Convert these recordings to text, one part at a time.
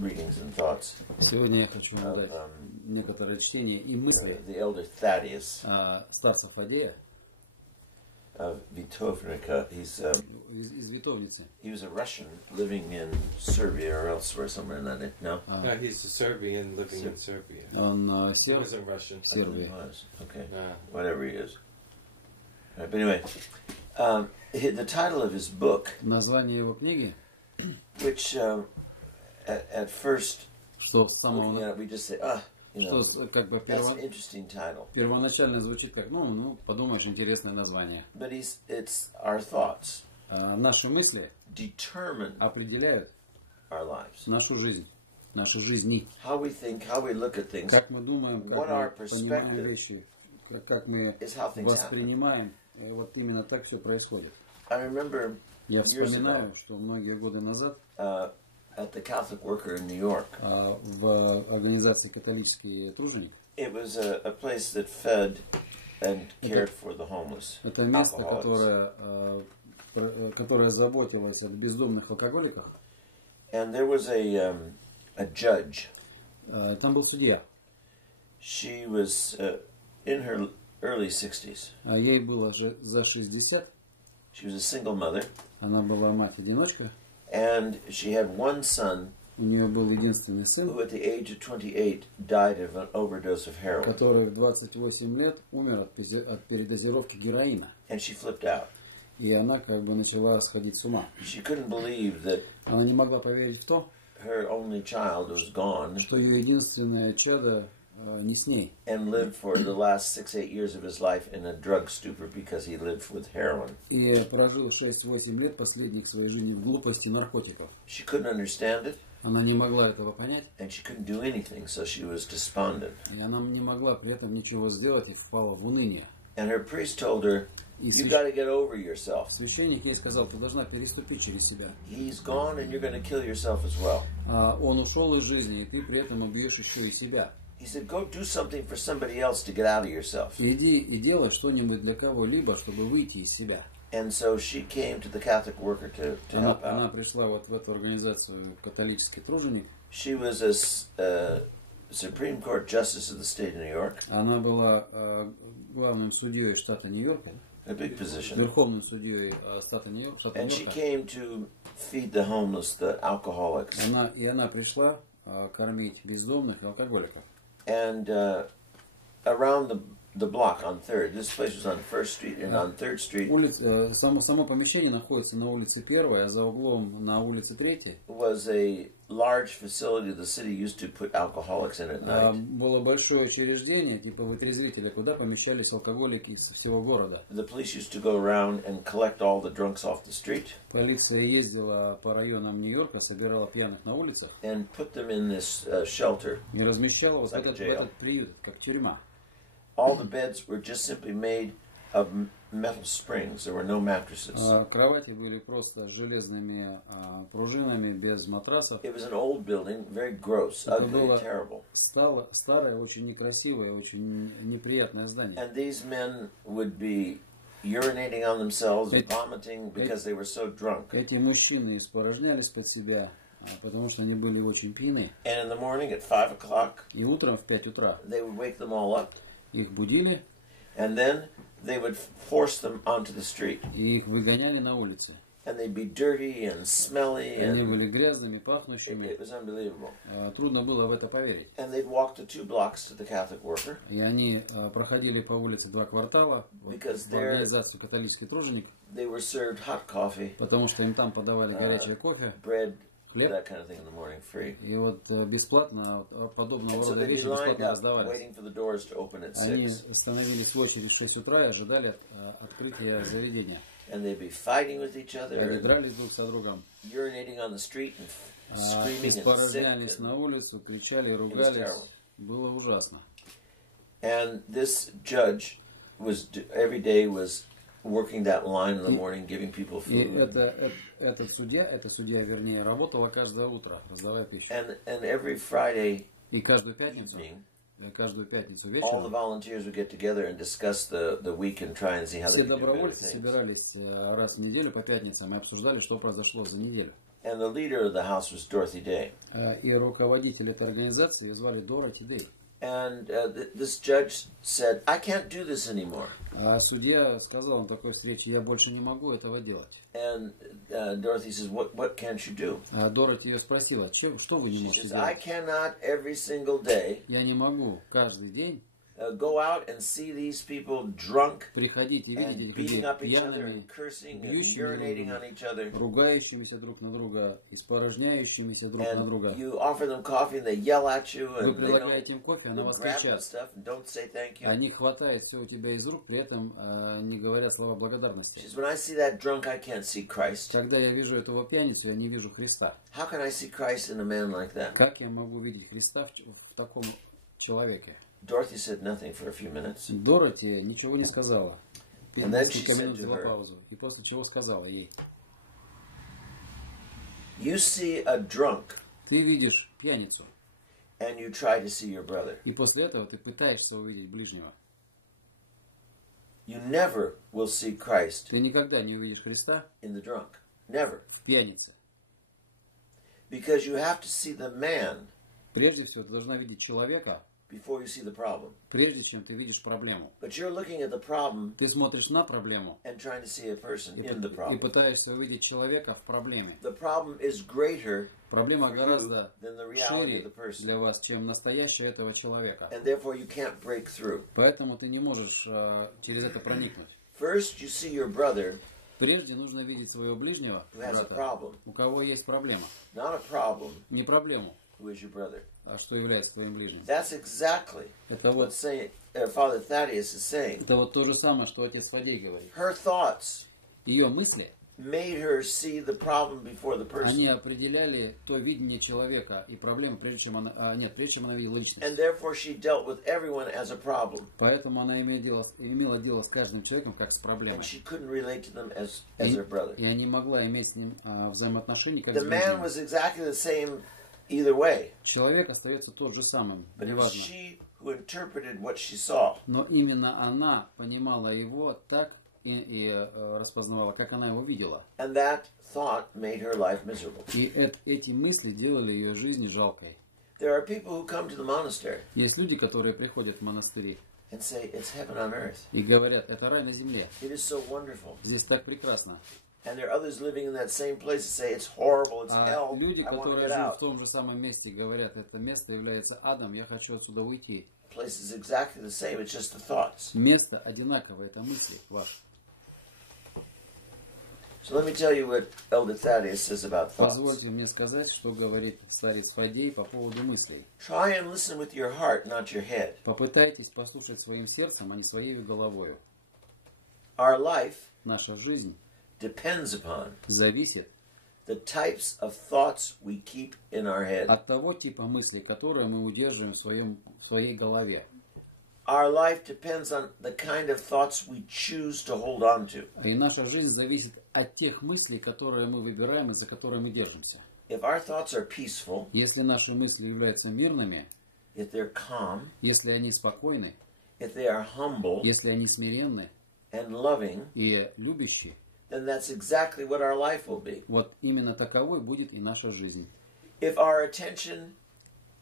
readings and thoughts Сегодня я хочу вам дать некоторое чтение и мысли the elder Thaddeus старца Фадея of Vitovnica. He's из Витовницы. he was a Russian living in Serbia or elsewhere, somewhere in that. No, No, he's a Serbian living in Serbia. Он He серб wasn't Russian. в Сербии. he was. Okay, No. whatever he is. Right, but anyway, the title of his book, Название его книги, which at first что с looking самого at it, we just say, что как бы that's an interesting title. первоначально звучит как, ну, подумаешь, интересное название. But it's our thoughts Наши мысли determine определяют our lives. нашу жизнь, наши жизни. How we think, how we look at things, Как мы думаем, what our как мы понимаем perspective вещи, как мы is how things happen. воспринимаем. И вот именно так все происходит. I remember Я years вспоминаю, ago что многие годы назад at the Catholic Worker in New York, в организации «Католический труженик» it was a place that fed and cared for the homeless, это место, alcoholics. которое заботилось о бездомных алкоголиках. And there was a judge. Там был судья. She was in her early 60s. Ей было за 60. She was a single mother. Она была мать-одиночка. And she had one son У нее был единственный сын, who at the age of 28 died of an overdose of heroin. который в 28 лет умер от передозировки героина. And she flipped out. И она как бы начала сходить с ума. She couldn't believe that Она не могла поверить в то, her only child was gone что ее единственное чадо не с ней. and lived for the last 6-8 years of his life in a drug stupor because he lived with heroin. И прожил 6-8 лет последних своей жизни в глупости наркотиков. She couldn't understand it, Она не могла этого понять, and she couldn't do anything, so she was despondent. и она не могла при этом ничего сделать и впала в уныние. And her priest told her, И you got to get over yourself. священник ей сказал, ты должна переступить через себя. He's gone and you're going to kill yourself as well. Он ушел из жизни, и ты при этом убьешь еще и себя. He said, go do something for somebody else to get out of yourself. Иди и делай что-нибудь для кого-либо, чтобы выйти из себя. And so she came to the Catholic Worker to help Она out. пришла вот в эту организацию «Католический труженик». She was a Supreme Court Justice of the state of New York, Она была главным судьей штата Нью-Йорка, a big position. верховным судьей штата Нью-Йорка. And she came to feed the homeless, the alcoholics. Она пришла кормить бездомных и алкоголиков. And around the block on 3rd, this place was on 1st Street, and on 3rd Street Само помещение находится на улице 1, а за углом на улице 3 was a large facility the city used to put alcoholics in at night. было большое учреждение, типа вытрезвителя, куда помещались алкоголики из всего города. The police used to go around and collect all the drunks off the street Полиция ездила по районам Нью-Йорка, собирала пьяных на улицах and put them in this shelter. и размещала вот в Like a этот jail. приют, как тюрьма. All the beds were just simply made of metal springs. There were no mattresses. Кровати были просто железными пружинами, без матрасов. It was an old building, very gross, Это ugly, было terrible. старое, очень некрасивое, очень неприятное здание. And these men would be urinating on themselves, vomiting because they were so drunk. Эти мужчины испорожнялись под себя, потому что они были очень пьяны. And in the morning at 5 o'clock, И утром в 5 утра they would wake them all up, их будили and then they would force them onto the street. и их выгоняли на улице. And they'd be dirty and smelly, Они and были грязными, it пахнущими. was unbelievable. Трудно было в это поверить. And they'd walk the 2 blocks to the Catholic Worker, И они проходили по улице 2 квартала Because в организацию «Католический труженик», they were served hot coffee, потому что им там подавали горячее кофе, bread, хлеб. that kind of thing in the morning, free. И вот бесплатно подобного And so рода they'd be вещи lined бесплатно up, раздавались. waiting for the doors to open at Они 6. становились в очередь в 6 утра и ожидали открытия заведения. And they'd be fighting with each Они other, дрались друг со другом, urinating on the street, and screaming and sick. испорожнялись на улицу, кричали, ругались. terrible. Было ужасно. And this judge was every day was working that line in the morning, giving people И food. эта судья, вернее, работала каждое утро, раздавая пищу. And every Friday И каждую пятницу evening, вечером all the volunteers would get together and discuss the week and try and see how they все could do better добровольцы things. собирались раз в неделю по пятницам и обсуждали, что произошло за неделю. And the leader of the house was Dorothy Day. И руководитель этой организации ее звали Дороти Дэй. And this judge said, I can't do this anymore. А судья сказал на такой встрече: я больше не могу этого делать. And Dorothy says, what can't you do? А Дороти ее спросила: что вы не She можете says, I делать? cannot every single day Я не могу каждый день go out and see these people drunk приходить и and видеть этих beating людей up each other пьяными, and cursing and бьющими urinating друг on each other. друга, ругающимися друг на друга, испорожняющимися друг на And друга. you offer them coffee and they yell at you Вы and they предлагаете им кофе, она don't вас grab the кричат. stuff and don't say thank you. Они хватают все у тебя из рук, при этом не говорят слова She благодарности. says, when I see that drunk, I can't see Christ. Когда я вижу этого пьяницу, я не вижу Христа. How can I see Christ in a man like that? Как я могу видеть Христа в таком человеке? Dorothy said nothing for a few minutes. Дороти ничего не сказала. And then she Несколько said минут to взяла her, паузу. И после чего сказала ей: You see a drunk ты видишь пьяницу, and you try to see your brother. и после этого ты пытаешься увидеть ближнего. You never will see Christ Ты никогда не увидишь Христа in the drunk. Never. в пьянице. Because you have to see the man Прежде всего, ты должна видеть человека, before you see the problem. прежде чем ты видишь проблему. But you're looking at the problem Ты смотришь на проблему and trying to see a person и in the problem. пытаешься увидеть человека в проблеме. The problem is greater Проблема for you гораздо than the reality of шире the person. для вас, чем настоящее этого человека. And therefore you can't break through. Поэтому ты не можешь через это проникнуть. First you see your brother Прежде нужно видеть своего ближнего, who has a брата, problem. у кого есть проблема. Not a problem Не проблему, who is your brother. а что является твоим ближним. That's exactly Это what вот, Father Thaddeus is saying. это вот то же самое, что отец Фадей говорит. Her thoughts Ее мысли, made her see the problem before the person. они определяли то видение человека и проблемы, прежде чем она видела And личность. therefore she dealt with everyone as a problem. Поэтому она имела дело с каждым человеком как с And проблемой. she couldn't relate to them as her brother. И не могла иметь с ним взаимоотношений как The с man ближним. was exactly the same either way. Человек остается тот же самым, But it was неважно. she who interpreted what she saw. Но именно она понимала его так и распознавала, как она его видела. And that thought made her life miserable. И эти мысли делали ее жизнь жалкой. There are people who come to the monastery Есть люди, которые приходят в монастыри and say, it's heaven on earth. и говорят: это рай на земле, It is so wonderful. здесь так прекрасно. And there are others living in that same place that say, it's horrible, it's А hell, люди, I want to которые get живут в out. том же самом месте, говорят: это место является адом, я хочу отсюда уйти. The place is exactly the same, it's just the thoughts. Место одинаковое, это мысли ваши. So let me tell you what Elder Thaddeus says about thoughts. Позвольте мне сказать, что говорит старец Фадей по поводу мыслей. Try and listen with your heart, not your head. Попытайтесь послушать своим сердцем, а не своей головою. Our life Наша жизнь depends upon зависит the types of thoughts we keep in our head. от того типа мыслей, которые мы удерживаем в своей голове. Our life depends on the kind of thoughts we choose to hold on to. И наша жизнь зависит от тех мыслей, которые мы выбираем и за которые мы держимся. If our thoughts are peaceful, Если наши мысли являются мирными, if they're calm, если они спокойны, if they are humble если они смиренны and loving, и любящие, then that's exactly what our life will be. вот именно таковой будет и наша жизнь. If our attention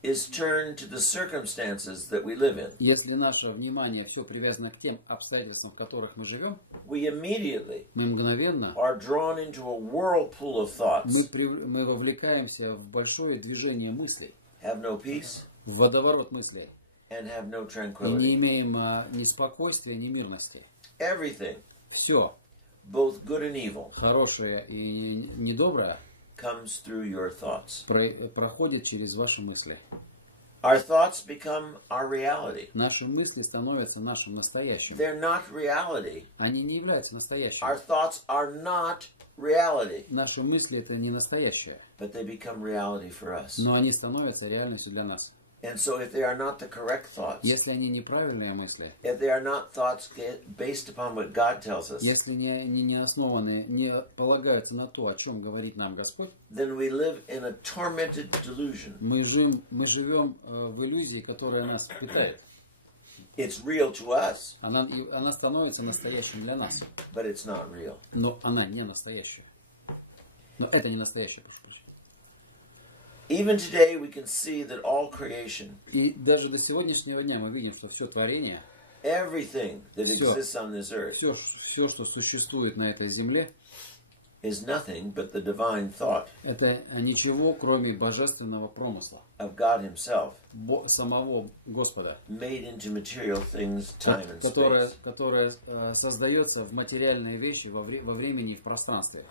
is turned to the circumstances that we live in, Если наше внимание все привязано к тем обстоятельствам, в которых мы живем, we immediately мы мгновенно are drawn into a whirlpool of thoughts, мы вовлекаемся в большое движение мыслей, have no peace, в водоворот мыслей, and have no и tranquility. не имеем ни спокойствия, ни мирности. Everything, Все, both good and evil, хорошее и недоброе, comes through your thoughts. проходит через ваши мысли. Our thoughts become our reality. Наши мысли становятся нашим настоящим. They're not reality. Они не являются настоящим. Our thoughts are not reality, Наши мысли это не настоящее, but they become reality for us. но они становятся реальностью для нас. And so if they are not the correct thoughts, Если они неправильные мысли, if they are not thoughts based upon what God tells us, если не основаны, не полагаются на то, о чем говорит нам Господь, then we live in a tormented delusion. мы живем в иллюзии, которая нас питает. It's real to us, Она становится настоящим для нас, but it's not real. но она не настоящая. Но это не настоящее, прошу прощения. Even today we can see that all creation, И даже до сегодняшнего дня мы видим, что все творение, everything that Всё. exists on this earth, все, что существует на этой земле, is nothing but the divine thought это ничего, кроме божественного промысла, of God Himself, самого Господа, made into material things, time and space. которое создается в материальные вещи во времени и в пространстве.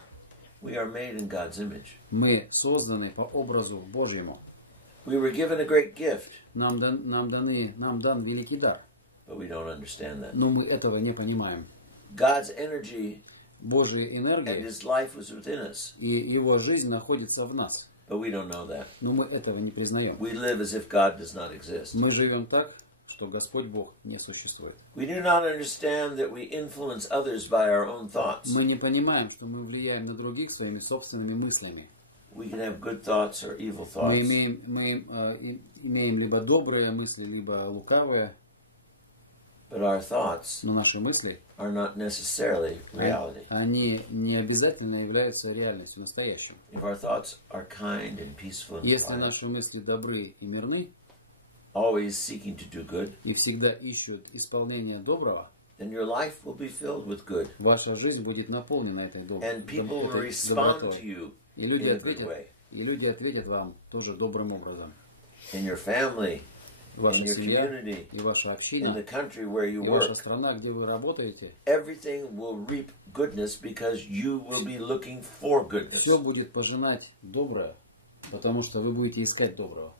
We are made in God's image. Мы созданы по образу Божьему. We were given a great gift, Нам дан великий дар, but we don't understand that. но мы этого не понимаем. God's energy Божья and энергия His life was within us, и Его жизнь находится в нас, but we don't know that. но мы этого не признаем. We live as if God does not exist. Мы живем так, что Господь Бог не существует. We do not understand that we influence others by our own thoughts. Мы не понимаем, что мы влияем на других своими собственными мыслями. We can have good thoughts or evil Мы thoughts, имеем либо добрые мысли, либо лукавые, but our thoughts но наши мысли, are not necessarily reality. они не обязательно являются реальностью, настоящим. If our thoughts are kind and peaceful and Если quiet, наши мысли добры и мирны, always seeking to do good, и всегда ищут исполнение доброго, then your life will be filled with good. ваша жизнь будет наполнена этой And people will этой respond to добротой. you И in люди a good ответят, way. вам тоже добрым образом. In your family, in Ваша your семья community, и ваша in община, the country where you и ваша work, страна, где вы работаете, everything will reap goodness because you will be looking for goodness. все будет пожинать доброе, потому что вы будете искать доброго.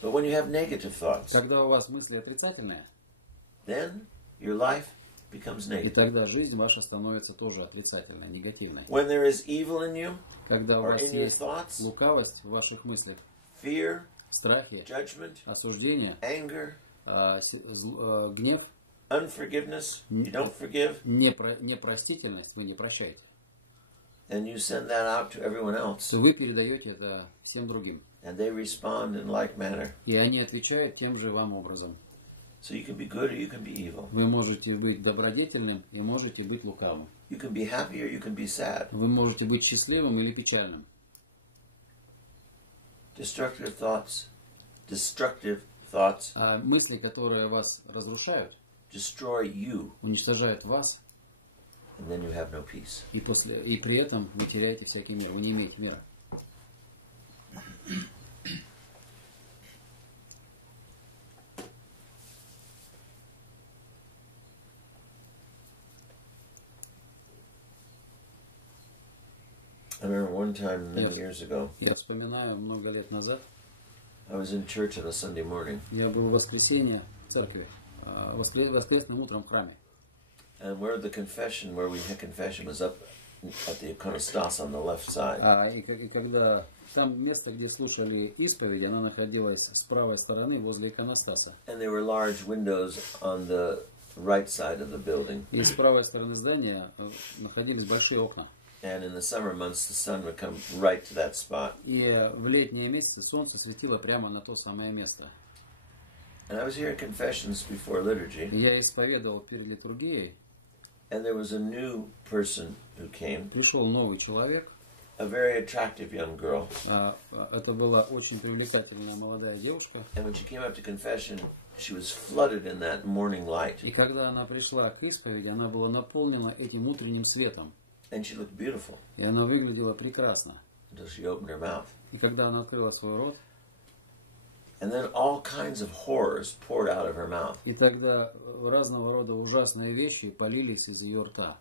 But when you have negative thoughts, Когда у вас мысли отрицательные, then your life becomes и negative. тогда жизнь ваша становится тоже отрицательной, негативной. When there is evil in you, Когда у or вас in your есть thoughts, лукавость в ваших мыслях, fear, страхи, judgment, осуждение, anger, гнев, unforgiveness, you don't forgive, непростительность, вы не прощаете, and you send that out to everyone else, то вы передаете это всем другим. and they respond in like manner. И они отвечают тем же вам образом. So you can be good or you can be evil. Вы можете быть добродетельным и можете быть лукавым. You can be happy or you can be sad. Вы можете быть счастливым или печальным. Destructive thoughts А мысли, которые вас разрушают, destroy you, уничтожают вас, and then you have no peace. и при этом вы теряете всякий мир. Вы не имеете мира. I remember one time many years ago, Я вспоминаю, много лет назад, I was in church on a Sunday morning, я был в воскресенье в церкви, воскресным утром в храме. and where the confession, where we had confession, was up at the iconostas on the left side. И когда там место, где слушали исповедь, она находилась с правой стороны возле иконостаса. And there were large windows on the right side of the building. И с правой стороны здания находились большие окна. And in the summer months, the sun would come right to that spot. И в летние месяцы солнце светило прямо на то самое место. And I was hearing confessions before liturgy, И я исповедовал перед литургией. and there was a new person who came, Пришел новый человек. a very attractive young girl. Это была очень привлекательная молодая девушка. And when she came up to confession, she was flooded in that morning light. И когда она пришла к исповеди, она была наполнена этим утренним светом. And she looked beautiful И она выглядела прекрасно. until she opened her mouth. И когда она открыла свой рот, And then all kinds of horrors poured out of her mouth. и тогда разного рода ужасные вещи полились из ее рта.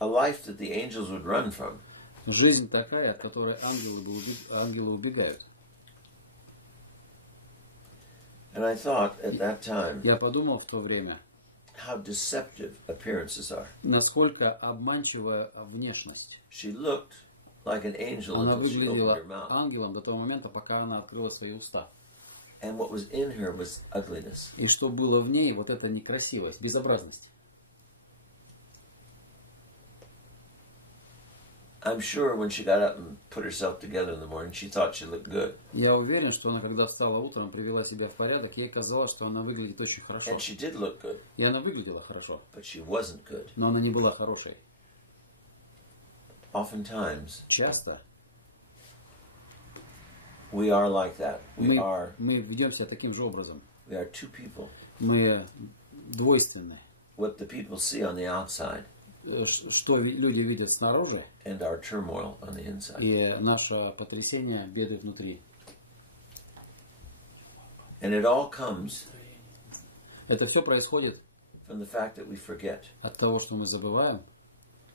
A life that the angels would run from. Жизнь такая, от которой ангелы убегают. And I thought at that time Я подумал в то время, how deceptive appearances are. насколько обманчивая внешность. She looked like an angel Она until she opened выглядела her mouth. ангелом до того момента, пока она открыла свои уста. And what was in her was ugliness. И что было в ней, вот эта некрасивость, безобразность. I'm sure when she got up and put herself together in the morning, she thought she looked good. Я уверен, что она, когда встала утром, привела себя в порядок, ей казалось, что она выглядит очень хорошо. And she did look good, И она выглядела хорошо, but she wasn't good. но она не была хорошей. oftentimes Часто we are like that. мы ведем себя таким же образом. We are two people. Мы двойственны. What the people see on the outside Что люди видят снаружи, and our turmoil on the inside. и наше потрясение, беды внутри. And it all comes Это все происходит from the fact that we forget от того, что мы забываем,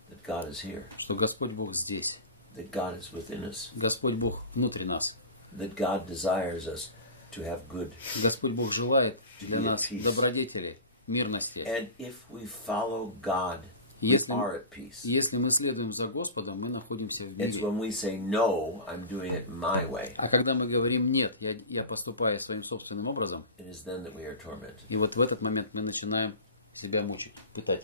that God is here, что Господь Бог здесь. that God is within us, Господь Бог внутри нас. that God desires us to have good. Господь Бог желает для нас добродетели, мирности. And if we follow God, we Если, are at peace. если мы следуем за Господом, мы находимся в It's мире. when we say, no, I'm doing it my way, А когда мы говорим «нет», я поступаю своим собственным образом, it is then that we are tormented. и вот в этот момент мы начинаем себя мучить, пытать.